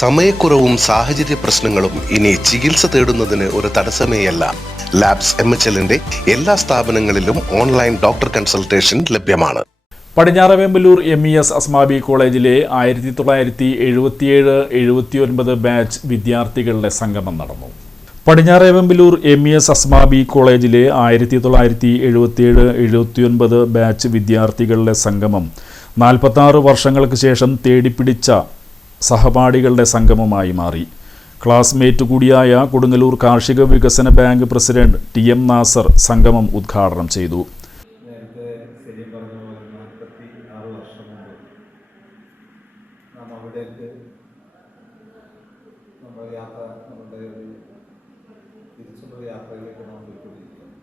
സമയക്കുറവും സാഹചര്യ പ്രശ്നങ്ങളും ഇനി ചികിത്സ തേടുന്നതിന് ഒരു തടസ്സമേയല്ല. ലാബ്സ് എം എച്ച് എല്ലിന്റെ എല്ലാ സ്ഥാപനങ്ങളിലും ഓൺലൈൻ ഡോക്ടർ കൺസൾട്ടേഷൻ ലഭ്യമാണ്. Padinjarevemballur M E S Asmabi കോളേജിലെ ആയിരത്തി തൊള്ളായിരത്തി എഴുപത്തിയേഴ് എഴുപത്തിയൊൻപത് ബാച്ച് വിദ്യാർത്ഥികളുടെ സംഗമം നടന്നു. Padinjarevemballur M E S Asmabi കോളേജിലെ ആയിരത്തി തൊള്ളായിരത്തി എഴുപത്തിയേഴ് എഴുപത്തിയൊൻപത് ബാച്ച് വിദ്യാർത്ഥികളുടെ സംഗമം നാൽപ്പത്താറ് വർഷങ്ങൾക്ക് ശേഷം തേടിപ്പിടിച്ച സഹപാഠികളുടെ സംഗമമായി മാറി. ക്ലാസ്മേറ്റ് കൂടിയായ കൊടുങ്ങല്ലൂർ കാർഷിക വികസന bank president T M Nasar സംഗമം ഉദ്ഘാടനം ചെയ്തു. നേരത്തെ സലീം പറഞ്ഞ പോലെ വർഷം മുമ്പ് നാം നമ്മൾ യാത്ര നമ്മുടെ ഒരു തിരിച്ചുള്ള യാത്രയിലേക്ക് നാം പോയിക്കൊണ്ടിരിക്കുകയാണ്.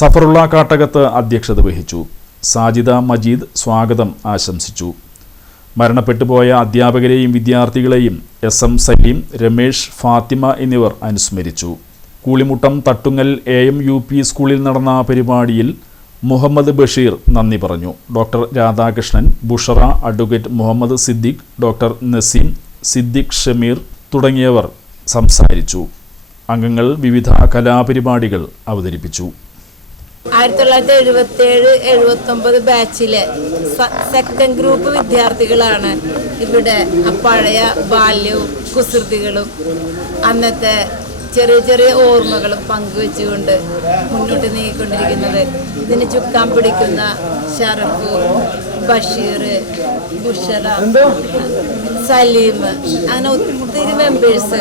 സഫറുള്ള കാട്ടകത്ത് അധ്യക്ഷത വഹിച്ചു. സാജിദ മജീദ് സ്വാഗതം ആശംസിച്ചു. മരണപ്പെട്ടുപോയ അധ്യാപകരെയും വിദ്യാർത്ഥികളെയും എസ് എം സലീം രമേഷ് ഫാത്തിമ എന്നിവർ അനുസ്മരിച്ചു. Koolimuttam Thattungal A M U P സ്കൂളിൽ നടന്ന പരിപാടിയിൽ മുഹമ്മദ് ബഷീർ നന്ദി പറഞ്ഞു. Doctor Radhakrishnan Bushara advocate Muhammad Siddique doctor Naseem Siddique Shameer തുടങ്ങിയവർ സംസാരിച്ചു. അംഗങ്ങൾ വിവിധ കലാപരിപാടികൾ അവതരിപ്പിച്ചു. ആയിരത്തി തൊള്ളായിരത്തി എഴുപത്തി ഏഴ് എഴുപത്തി ഒമ്പത് ബാച്ചിലെ സെക്കൻഡ് ഗ്രൂപ്പ് വിദ്യാർത്ഥികളാണ് ഇവിടെ പഴയ ബാല്യവും കുസൃതികളും അന്നത്തെ ചെറിയ ചെറിയ ഓർമ്മകളും പങ്കുവെച്ചുകൊണ്ട് മുന്നോട്ട് നീങ്ങിക്കൊണ്ടിരിക്കുന്നത്. ഇതിന് ചുക്കാൻ പിടിക്കുന്ന ഷറഫ് ബഷീർ ബുഷറ സലീം അങ്ങനെ ഒത്തിരി മെമ്പേഴ്സ്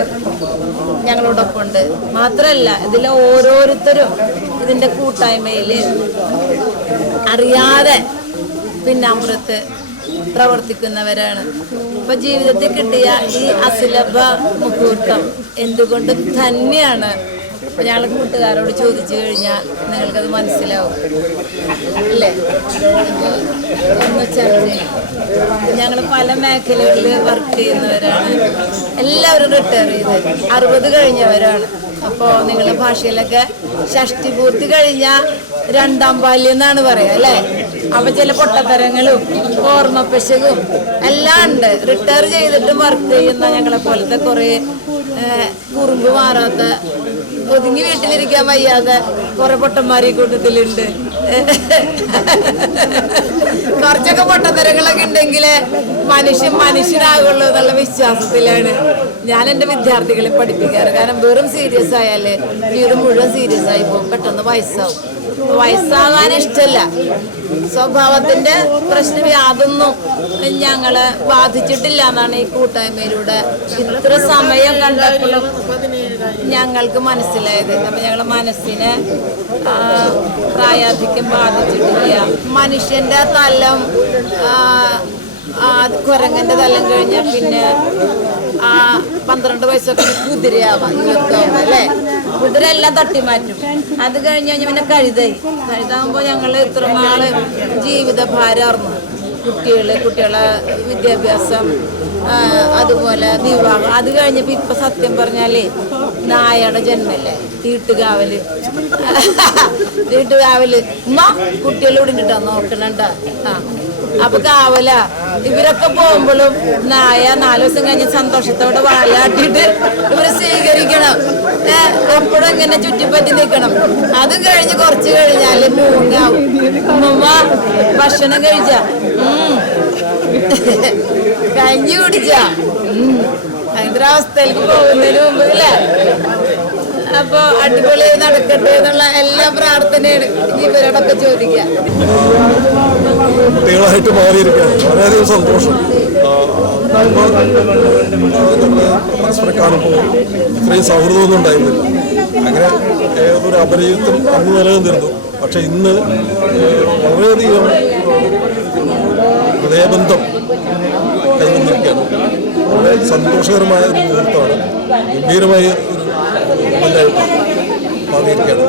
ഞങ്ങളോടൊപ്പം ഉണ്ട്. മാത്രമല്ല ഇതിലെ ഓരോരുത്തരും ഇതിന്റെ കൂട്ടായ്മയിൽ അറിയാതെ പിന്നാമ്പുറത്ത് പ്രവർത്തിക്കുന്നവരാണ്. ഇപ്പൊ ജീവിതത്തിൽ കിട്ടിയ ഈ അസുലഭ മുഹൂർത്തം എന്തുകൊണ്ട് തന്നെയാണ് ഇപ്പൊ ഞങ്ങൾ കൂട്ടുകാരോട് ചോദിച്ചു കഴിഞ്ഞാൽ നിങ്ങൾക്കത് മനസ്സിലാവും. അല്ലേ? എന്ന് ചെയ്യും ഞങ്ങൾ പല മേഖലകളിൽ വർക്ക് ചെയ്യുന്നവരാണ്. എല്ലാവരും റിട്ടയർ ചെയ്ത് അറുപത് കഴിഞ്ഞവരാണ്. അപ്പോൾ നിങ്ങളുടെ ഭാഷയിലൊക്കെ ഷഷ്ടി പൂർത്തി കഴിഞ്ഞാൽ രണ്ടാം ബാല്യം എന്നാണ് പറയുക അല്ലേ? അപ്പൊ ചില പൊട്ടത്തരങ്ങളും ഓർമ്മപ്പശകും എല്ലാം ഉണ്ട്. റിട്ടയർ ചെയ്തിട്ട് വർക്ക് ചെയ്യുന്ന ഞങ്ങളെ പോലത്തെ കുറേ കുറുമ്പ് മാറാത്ത ഒതുങ്ങി വീട്ടിലിരിക്കാൻ വയ്യാതെ കുറെ പൊട്ടന്മാരെ കൂട്ടത്തിലുണ്ട്. കുറച്ചൊക്കെ പൊട്ടത്തരങ്ങളൊക്കെ ഉണ്ടെങ്കിൽ മനുഷ്യൻ മനുഷ്യനാകുള്ളൂ എന്നുള്ള വിശ്വാസത്തിലാണ് ഞാൻ എന്റെ വിദ്യാർത്ഥികളെ പഠിപ്പിക്കാറ്. കാരണം വെറും സീരിയസ് ആയാൽ ജീവിതം മുഴുവൻ സീരിയസ് ആയി പോകും. പെട്ടെന്ന് വയസ്സാവും. വയസ്സാകാൻ ഇഷ്ടമല്ല സ്വഭാവത്തിന്റെ പ്രശ്നം യാതൊന്നും ഞങ്ങളെ ബാധിച്ചിട്ടില്ല എന്നാണ് ഈ കൂട്ടായ്മയിലൂടെ ഇത്ര സമയം കണ്ടപ്പോഴും ഞങ്ങൾക്ക് മനസ്സിലായത്. അപ്പം ഞങ്ങൾ മനസ്സിനെ പ്രായാധിക്യം ബാധിച്ചിട്ടില്ല. മനുഷ്യന്റെ തലം കുരങ്ങന്റെ തലം കഴിഞ്ഞാൽ പിന്നെ ആ പന്ത്രണ്ട് വയസ്സൊക്കെ കുതിരയാവാം. ഇരുപത്താവുമ്പോ അല്ലേ? കുതിര എല്ലാം തട്ടിമാറ്റും. അത് കഴിഞ്ഞ് കഴിഞ്ഞാൽ പിന്നെ കഴുതായി കഴുതാകുമ്പോൾ ഞങ്ങൾ ഇത്ര നാൾ ജീവിത ഭാരമായിരുന്നു കുട്ടികൾ കുട്ടികളെ വിദ്യാഭ്യാസം അതുപോലെ വിവാഹം. അത് കഴിഞ്ഞപ്പോൾ ഇപ്പം സത്യം പറഞ്ഞാലേ നായയുടെ ജന്മല്ലേ? തീട്ടുകാവൽ. തീട്ടുകാവൽ. ഉമ്മ കുട്ടികളോട് ഇടിഞ്ഞിട്ടാ നോക്കണണ്ട. ആ. അപ്പൊ കാവല. ഇവരൊക്കെ പോകുമ്പോഴും നായ നാല് ദിവസം കഴിഞ്ഞ് സന്തോഷത്തോടെ വാലാട്ടിട്ട് ഇവർ സ്വീകരിക്കണം. എപ്പോഴും ഇങ്ങനെ ചുറ്റിപ്പറ്റി നിൽക്കണം. അതും കഴിഞ്ഞ് കുറച്ച് കഴിഞ്ഞാൽ മൂങ്ങാവും ഉമ്മ ഭക്ഷണം കഴിച്ച? കഞ്ഞി കുടിച്ച? ഭയങ്കര അവസ്ഥയിലേക്ക് പോകുന്നതിന് മുമ്പ് അല്ലേ അപ്പൊ അടിപൊളി നടക്കട്ടെ എന്നുള്ള എല്ലാ പ്രാർത്ഥനയാണ് ഇവരോടൊക്കെ ചോദിക്കാം. സന്തോഷം. കാണുമ്പോൾ ഇത്രയും സൗഹൃദമൊന്നും ഉണ്ടായിരുന്നില്ല. അങ്ങനെ ഏതൊരു അപരിചിതം അന്ന് നിലനിന്നിരുന്നു. പക്ഷെ ഇന്ന് വളരെയധികം ഹൃദയബന്ധം കൈവന്നിരിക്കുകയാണ് വളരെ സന്തോഷകരമായ ഒരു മുഹൂർത്തമാണ്. ഗംഭീരമായ ഒരു ഇവന്റായിട്ട് മാറിയിരിക്കുകയാണ്.